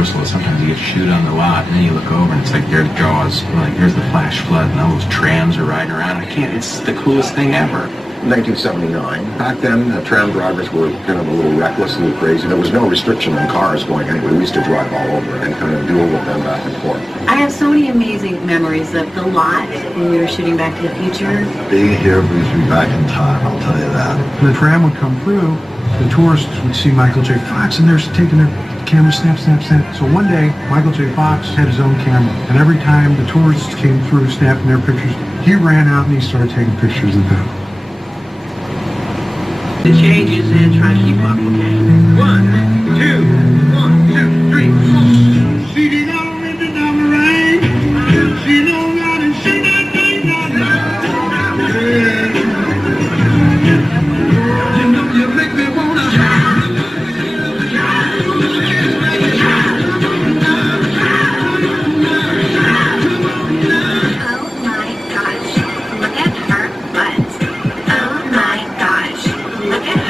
Universal is sometimes you get to shoot on the lot, and then you look over and it's like there's Jaws, like there's the Flash Flood, and all those trams are riding around. It's the coolest thing ever. 1979. Back then, tram drivers were kind of a little reckless, a little crazy. There was no restriction on cars going anywhere. We used to drive all over and kind of duel with them back and forth. I have so many amazing memories of the lot when we were shooting Back to the Future. Being here brings me back in time, I'll tell you that. When the tram would come through, the tourists would see Michael J. Fox, and they're taking their camera, snap, snap, snap. So one day, Michael J. Fox had his own camera, and every time the tourists came through snapping their pictures, he ran out and he started taking pictures of them. The changes and try to keep up, okay? 1, 2, 1, 2, 3, 4. CD don't rip it down the rain. She don't got it, she not think you know you make me wanna Oh my gosh, look at her butt. Oh my gosh, look at her.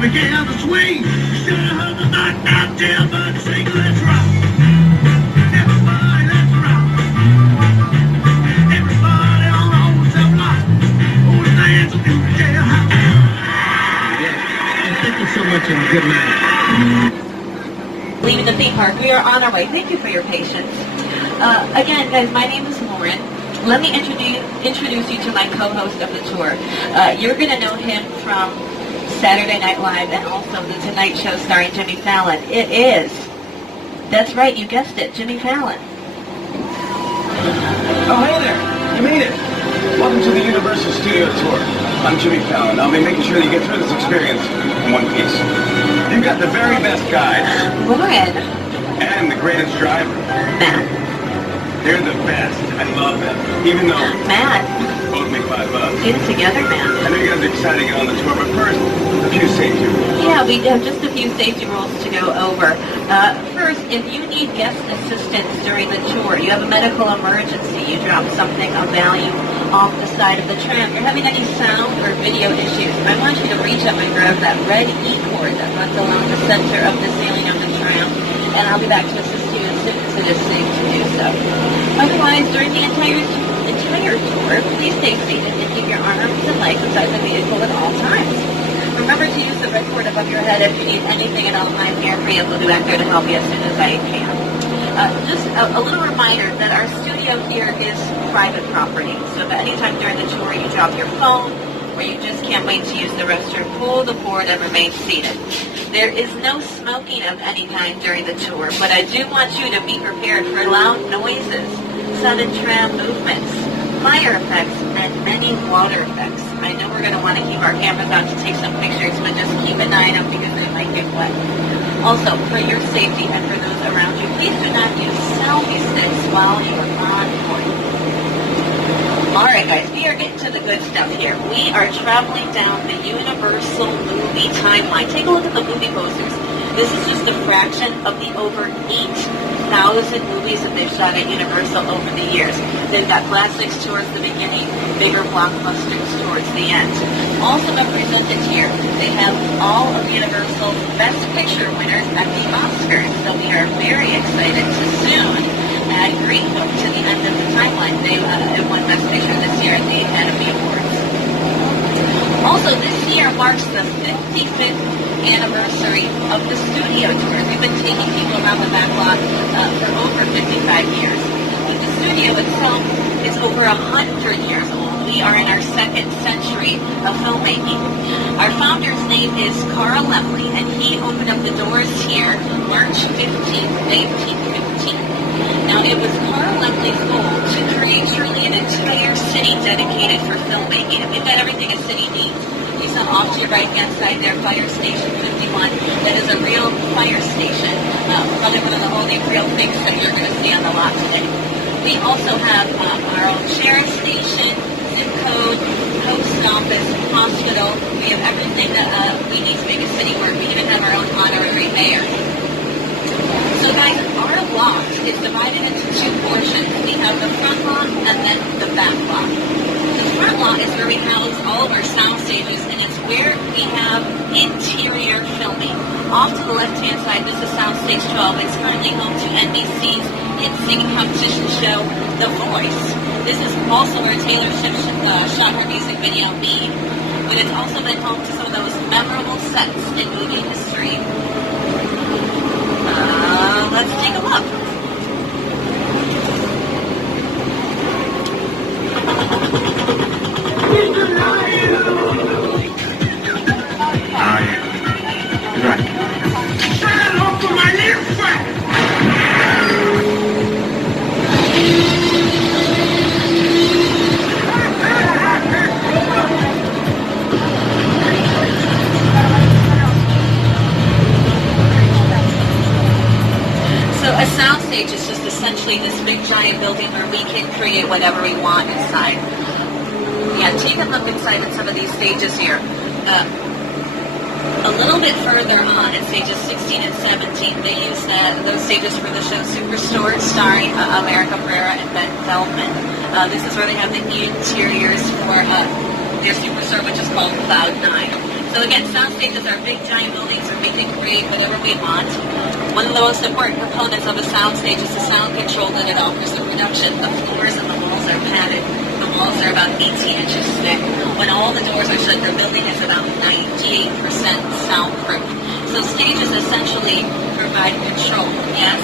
Began to swing. Should have heard the knock out there, but sing, let's rock. Everybody, let's rock. Everybody on the wholesale block. Oh, the dance will do the jailhouse. Yeah. Thank you so much and good night. Leaving the theme park, we are on our way. Thank you for your patience. Again, guys, my name is Lauren. Let me introduce you to my co-host of the tour. You're going to know him from Saturday Night Live and also The Tonight Show starring Jimmy Fallon. It is, that's right, you guessed it, Jimmy Fallon. Oh, hey there. You made it. Welcome to the Universal Studio Tour. I'm Jimmy Fallon. I'll be making sure that you get through this experience in one piece. You've got the very best guide. Lauren. And the greatest driver. Matt. They're the best. I love them. Even though... Matt. Both make $5. Get it together, Matt. I know you guys are excited to get on the tour, but first, a few safety rules. Yeah, we have just a few safety rules to go over. First, if you need guest assistance during the tour, you have a medical emergency, you drop something of value off the side of the tram, you're having any sound or video issues, I want you to reach up and grab that red E-cord that runs along the center of the ceiling of the tram, and I'll be back to assist you as soon as it is safe to do so. Otherwise, during the entire tour, please stay seated and keep your arms and legs inside the vehicle at all times. Remember to use the red cord above your head if you need anything at all. I'm here for you. We'll be back there to help you as soon as I can. Just a little reminder that our studio here is private property. So if at any time during the tour you drop your phone or you just can't wait to use the restroom, pull the cord and remain seated. There is no smoking of any kind during the tour, but I do want you to be prepared for loud noises, sudden tram movements, fire effects, and many water effects. I know we're going to want to keep our cameras out to take some pictures, but just keep an eye on them because they might get wet. Also, for your safety and for those around you, please do not use selfie sticks while you are on board. Alright guys, we are getting to the good stuff here. We are traveling down the Universal movie timeline. Take a look at the movie posters. This is just a fraction of the over 8,000 movies that they've shot at Universal over the years. They've got classics towards the beginning, bigger blockbusters towards the end. Also represented here, they have all of Universal's Best Picture winners at the Oscars. So we are very excited to soon add Green Book to the end of the timeline. They won Best Picture this year at the Academy Awards. Also, this year marks the 55th anniversary of the studio tours. We've been taking people around the back lot for over over 100 years old. We are in our second century of filmmaking. Our founder's name is Carl Laemmle, and he opened up the doors here March 15th, 1915. Now, it was Carl Laemmle's goal to create truly an entire city dedicated for filmmaking. And we've got everything a city needs. You saw off to your right-hand side there, Fire Station 51. That is a real fire station. Probably one of the only real things that you're going to see on the lot today. We also have our own sheriff's station, zip code, post office, hospital. We have everything that we need to make a city work. We even have our own honorary mayor. So guys, our lot is divided into two portions. We have the front lot and then the back lot. The front lot is where we house all of our sound stages, and it's where we have interior filming. Off to the left-hand side, this is Soundstage 12. It's currently home to NBC's hit singing competition show, The Voice. This is also where Taylor Swift shot her music video, Me. But it's also been home to some of those memorable sets in movie history. Let's take a look. Right. Stand up for my little friend. So a soundstage is just essentially this big giant building where we can create whatever we want inside. Yeah, take a look inside at some of these stages here. A little bit further on at stages 16 and 17, they use those stages for the show Superstore, starring America Ferrera and Ben Feldman. This is where they have the interiors for their Superstore, which is called Cloud9. So again, sound stages are big giant buildings where we can create whatever we want. One of the most important components of a sound stage is the sound control that it offers the production. The floors and the walls are padded. The walls are about 18 inches thick. When all the doors are shut, the building is about 98% soundproof. So stages essentially provide control, yes?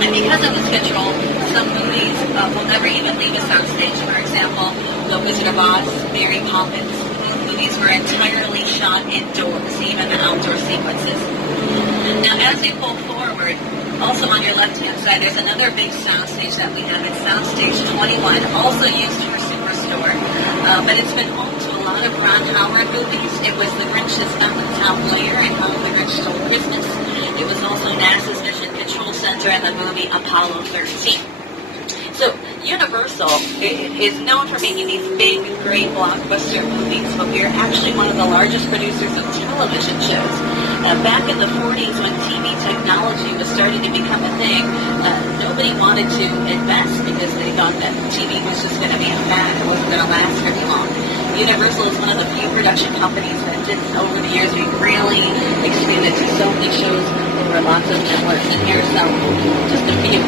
And because of this control, some movies will never even leave a sound stage. For example, The Wizard of Oz, Mary Poppins. These movies were entirely shot indoors, even the outdoor sequences. Now, as we pull forward, also on your left-hand side, there's another big soundstage that we have. It's Soundstage 21, also used for Superstore, but it's been home to a lot of Ron Howard movies. It was The Grinch's Top Lawyer and How the Grinch Stole Christmas. It was also NASA's Mission Control Center and the movie Apollo 13. So Universal is known for making these big, great blockbuster movies, but we are actually one of the largest producers of television shows. Back in the 40s, when TV technology was starting to become a thing, nobody wanted to invest because they thought that TV was just going to be a fad. It wasn't going to last very long. Universal is one of the few production companies that did, over the years, we've really expanded to so many shows over lots of networks. And here's just a few.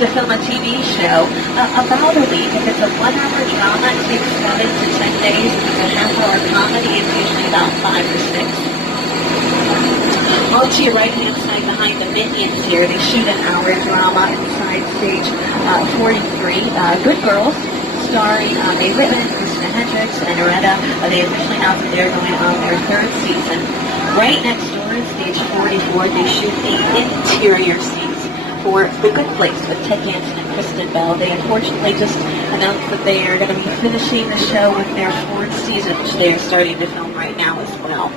To film a TV show, about a week. If it's a 1-hour drama, it takes 7 to 10 days. If it's a half-hour comedy, it's usually about 5 or 6. On to your right-hand side behind the Minions here, they shoot an hour drama inside stage 43. Good Girls, starring Mae Whitman, Christina Hendricks, and Loretta. They officially announced that they're going on their 3rd season. Right next door in stage 44, they shoot the interior scenes for The Good Place with Ted Danson and Kristen Bell. They unfortunately just announced that they are going to be finishing the show with their 4th season, which they are starting to film right now as well.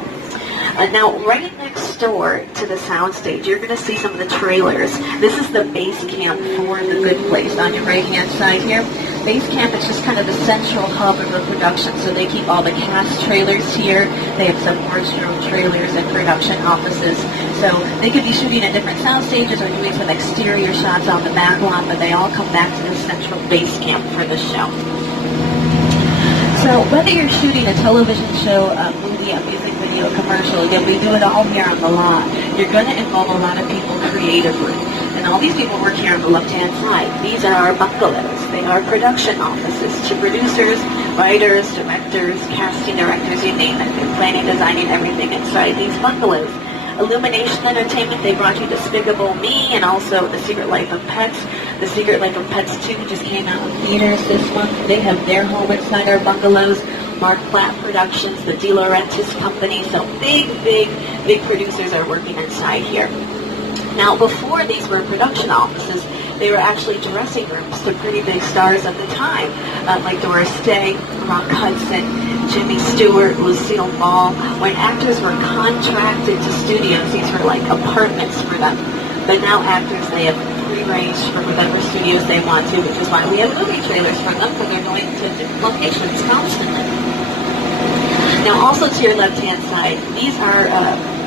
Now, right next door to the soundstage, you're going to see some of the trailers. This is the base camp for The Good Place on your right-hand side here. Base camp is just kind of the central hub of the production, so they keep all the cast trailers here. They have some wardrobe trailers and production offices. So they could be shooting at different sound stages or doing some exterior shots on the back lot, but they all come back to the central base camp for the show. So whether you're shooting a television show, a movie, a music video, a commercial, again, we do it all here on the lot. You're going to involve a lot of people creatively. And all these people work here on the left-hand side. These are our bungalows. They are production offices to producers, writers, directors, casting directors, you name it. They're planning, designing everything inside these bungalows. Illumination Entertainment, they brought you Despicable Me and also The Secret Life of Pets. The Secret Life of Pets 2 just came out in theaters this month. They have their home inside our bungalows. Mark Platt Productions, the De Laurentiis Company. So big producers are working inside here. Now, before these were production offices, they were actually dressing rooms to pretty big stars at the time, like Doris Day, Rock Hudson, Jimmy Stewart, Lucille Ball. When actors were contracted to studios, these were like apartments for them. But now actors, they have free range for whatever studios they want to, which is why we have movie trailers for them, because they're going to different locations constantly. Now, also to your left-hand side, these are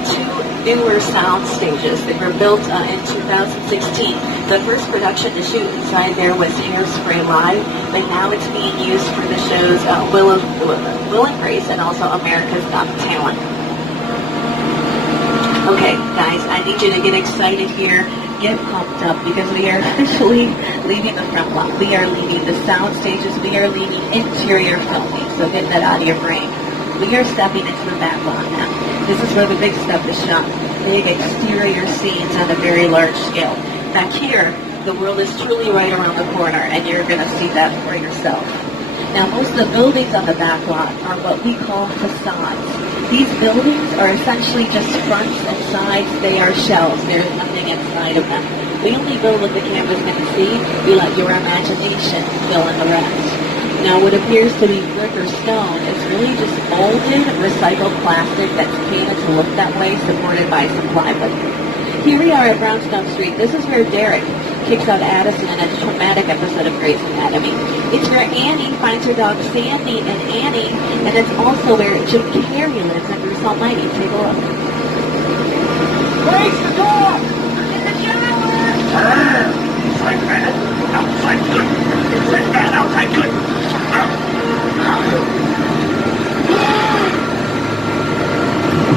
two newer sound stages that were built in 2016. The first production to shoot inside there was Hairspray Live, but now it's being used for the shows Will and Grace and also America's Got Talent. Okay, guys, I need you to get excited here, get pumped up, because we are officially leaving the front lot. We are leaving the sound stages. We are leaving interior filming, so get that out of your brain. We are stepping into the back lot now. This is where the big stuff is shot. Big exterior scenes on a very large scale. Back here, the world is truly right around the corner, and you're going to see that for yourself. Now, most of the buildings on the back lot are what we call facades. These buildings are essentially just fronts and sides. They are shells. There's nothing inside of them. We only build what the camera's going to see. We let your imagination fill in the rest. Now, what appears to be brick or stone is really just molded, recycled plastic that's painted to look that way, supported by some plywood. Here we are at Brownstone Street. This is where Derek kicks out Addison in a traumatic episode of Grey's Anatomy. It's where Annie finds her dog Sandy and Annie, and it's also where Jim Carrey lives in Bruce Almighty. Take a look. Raise the door! In the shower! Inside bad, outside good. Inside bad, outside good.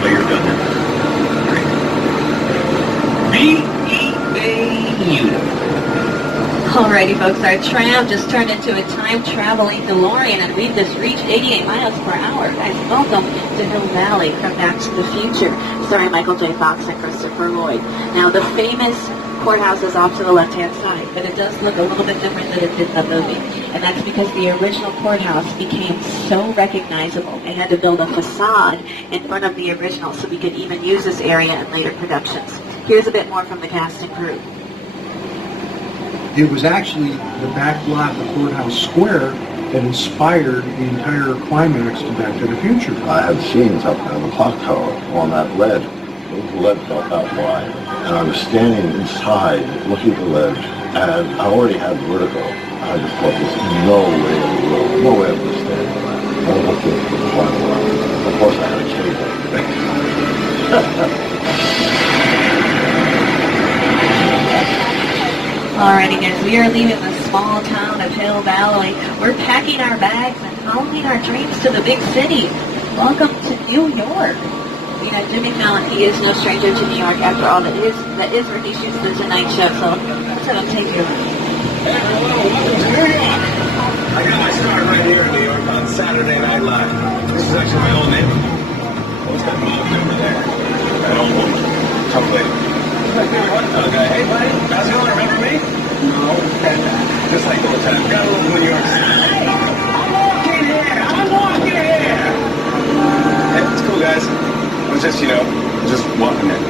Oh, you're done now. Alrighty, folks, our tram just turned into a time-traveling DeLorean, and we've just reached 88 miles per hour. Guys, welcome to Hill Valley from Back to the Future, starring Michael J. Fox and Christopher Lloyd. Now, the famous courthouse is off to the left-hand side, but it does look a little bit different than it did in the movie. And that's because the original courthouse became so recognizable, they had to build a facade in front of the original so we could even use this area in later productions. Here's a bit more from the cast and crew. It was actually the back lot, the courthouse square, that inspired the entire climax to Back to the Future. I had scenes up on the clock tower on that ledge. The ledge felt that wide. And I was standing inside looking at the ledge, and I already had vertigo. I just thought there's no way in the world, no way I'm just standing there. I looked at the clock tower. Of course I had a cable. Alrighty, guys, we are leaving the small town of Hill Valley. We're packing our bags and following our dreams to the big city. Welcome to New York. You know, Jimmy Fallon, he is no stranger to New York. After all, that is where he shoots the Tonight Show. So let's have him take you. Hey, hello, welcome to New York. I got my start right here in New York on Saturday Night Live. This is actually my old neighborhood. What's that mom over there? That old woman. Tough lady. My favorite hot dog guy. Hey, buddy. How's it going? Remember me? No. Just like old times. Got a little New York. Hey, I'm walking here. Hey, it's cool, guys. I was just, just walking in.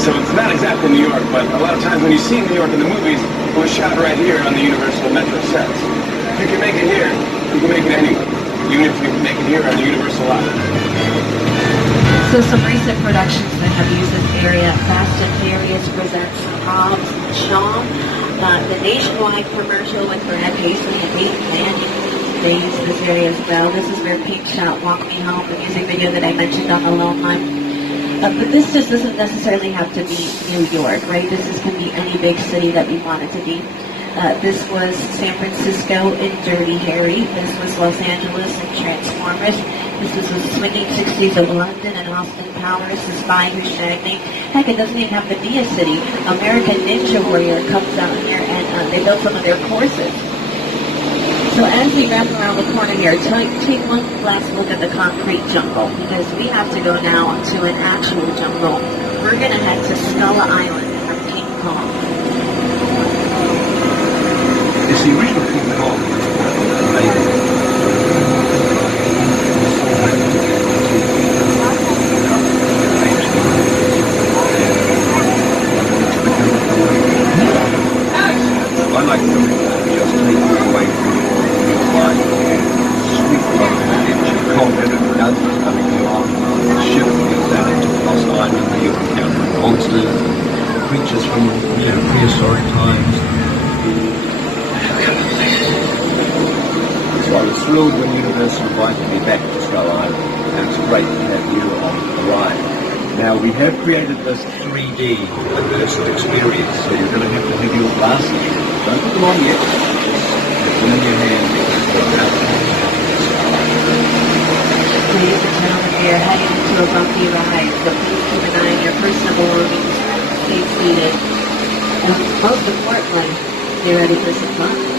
So it's not exactly New York, but a lot of times when you see New York in the movies, it was shot right here on the Universal Metro sets. If you can make it here, you can make it anywhere. Even if you can make it here on the Universal lot. So some recent productions that have used this area, Fast and Furious presents Hobbs and Shaw, the nationwide commercial with Brad Paisley and Peyton Manning. They use this area as well. This is where Pink shot Walk Me Home, the music video that I mentioned on the Lone Line. But this just doesn't necessarily have to be New York, right? Can be any big city that we want it to be. This was San Francisco in Dirty Harry. This was Los Angeles in Transformers. This was the swinging 60s of London and Austin Powers, The Spy Who Shagged Me. Heck, it doesn't even have to be a city. American Ninja Warrior comes out here and they built some of their courses. So as we wrap around the corner here, take one last look at the concrete jungle, because we have to go now to an actual jungle. We're going to head to Skull Island from King Kong. It's the original King Kong. I like to just take you away from your life. Sweet love and Kong does coming along. The ship goes down into Lost Island. You encounter monsters, creatures from prehistoric times. So I was thrilled when Universal invited me back to Skull Island, and it's great to have you on the ride. Now, we have created this 3D immersive experience, so you're going to have to have your glasses. Don't put them on yet. Have them in your hand. Ladies and gentlemen, we are heading into a bumpy ride, so please keep an eye on your personal belongings, stay seated, and most importantly, stay ready for some fun.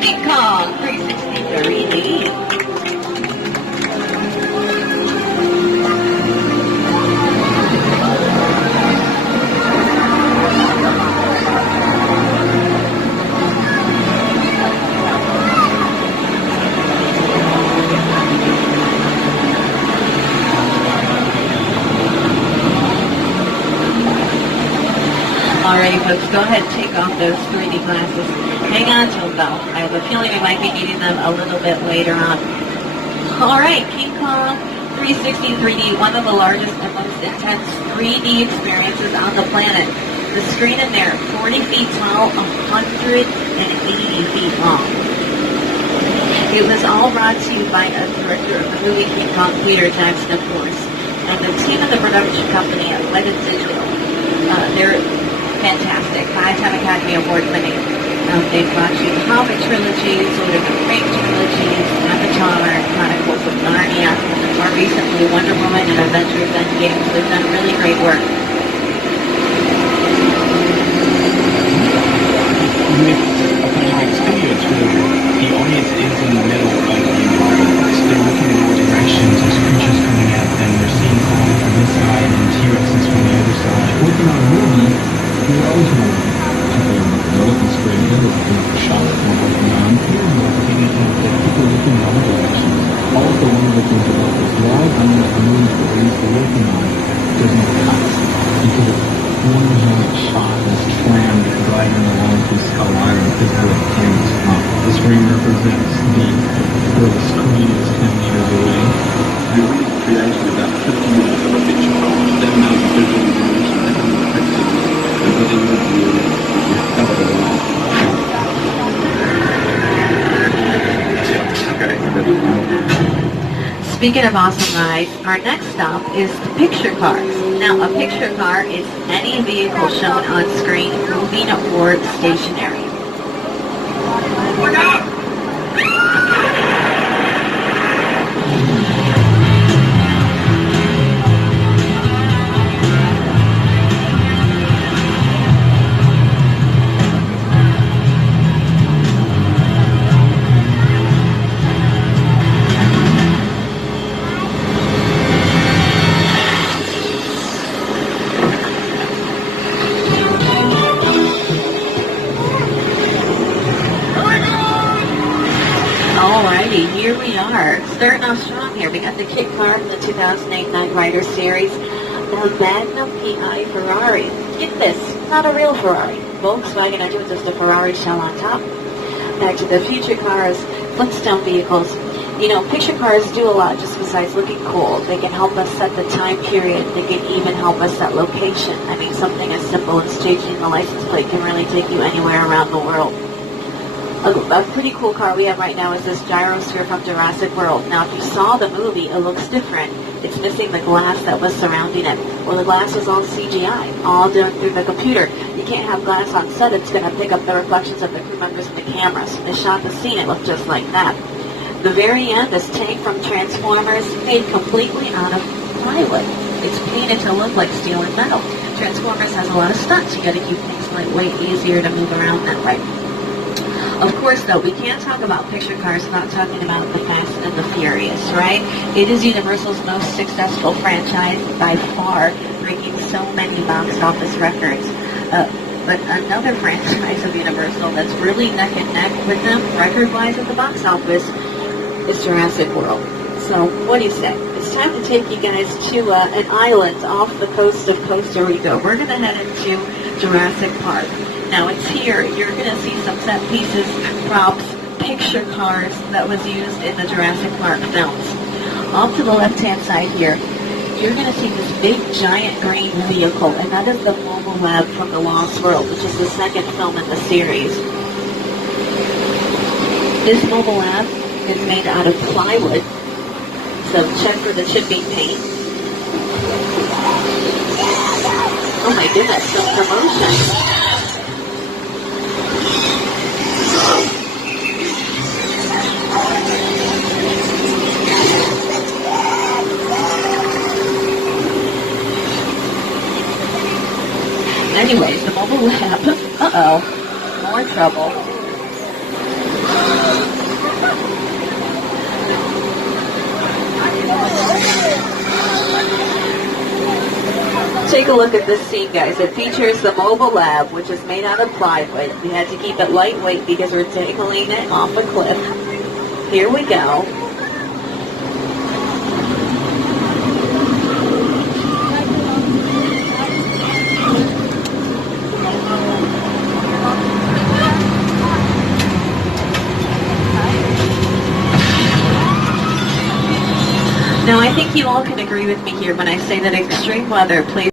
King Kong 360 3D. Alrighty, folks, go ahead and take off those 3D glasses. Hang on to them, though. I have a feeling we might be needing them a little bit later on. Alright, King Kong 360 3D, one of the largest and most intense 3D experiences on the planet. The screen in there, 40 feet tall, 180 feet long. It was all brought to you by a director of the movie King Kong, Peter Jackson, of course. And the team of the production company at Leggett Digital, they're fantastic. 5-time Academy Award winning. They've brought you the Hobbit trilogies, Lord of the Rings trilogies, Avatar, Chronicles of Narnia, and more recently Wonder Woman and Avengers Endgame. So they've done really great work. With Oppenheimer Studio Tour, the audience is in the middle of the universe. They're looking in all directions. There's creatures coming at them. They're seeing Kong from this side and T-Rexes from the other side. Working on a movie, you're always wondering. People looking straight ahead, they're looking for shots that we're working on. Here we're looking at people looking in all directions. Also, one of the things about this live on the movies that we used to working on, there's no cuts. Because it's one giant shot, this tram driving along through Skull Island, this is where the cameras come. The screen represents where the screen is 10 meters away. I really created about 50 minutes of a picture film, then those visual information, then the pictures, and putting the view, Speaking of awesome rides, our next stop is the picture cars. Now, a picture car is any vehicle shown on screen, moving or stationary. Look out! Alrighty, here we are. Starting off strong here. We got the kit car from the 2008 Knight Rider series, the Magnum PI Ferrari. Get this, not a real Ferrari. Volkswagen are doing just a Ferrari shell on top. Back to the future cars, Flintstone vehicles. You know, picture cars do a lot just besides looking cool. They can help us set the time period. They can even help us set location. I mean, something as simple as changing the license plate can really take you anywhere around the world. A pretty cool car we have right now is this Gyrosphere from Jurassic World. Now, if you saw the movie, it looks different. It's missing the glass that was surrounding it. Well, the glass was all CGI, all done through the computer. You can't have glass on set. It's going to pick up the reflections of the crew members and the cameras. They shot the scene. It looked just like that. The very end, this tank from Transformers, made completely out of plywood. It's painted to look like steel and metal. Transformers has a lot of stunts. You got to keep things lightweight, easier to move around that way. Of course, though, we can't talk about picture cars without talking about the Fast and the Furious, right? It is Universal's most successful franchise by far, breaking so many box office records. But another franchise of Universal that's really neck and neck with them, record-wise at the box office, is Jurassic World. So, what do you say? It's time to take you guys to an island off the coast of Costa Rica. We're going to head into Jurassic Park. Now, it's here. You're going to see some set pieces, props, picture cars that was used in the Jurassic Park films. Off to the left-hand side here, you're going to see this big, giant green vehicle, and that is the Mobile Lab from The Lost World, which is the second film in the series. This Mobile Lab is made out of plywood, so check for the chipping paint. Oh my goodness, some promotion. Anyways, the Mobile Lab, more trouble. Take a look at this scene, guys. It features the Mobile Lab, which is made out of plywood. We had to keep it lightweight because we're dangling it off a cliff. Here we go. Now, I think you all can agree with me here when I say that extreme weather plays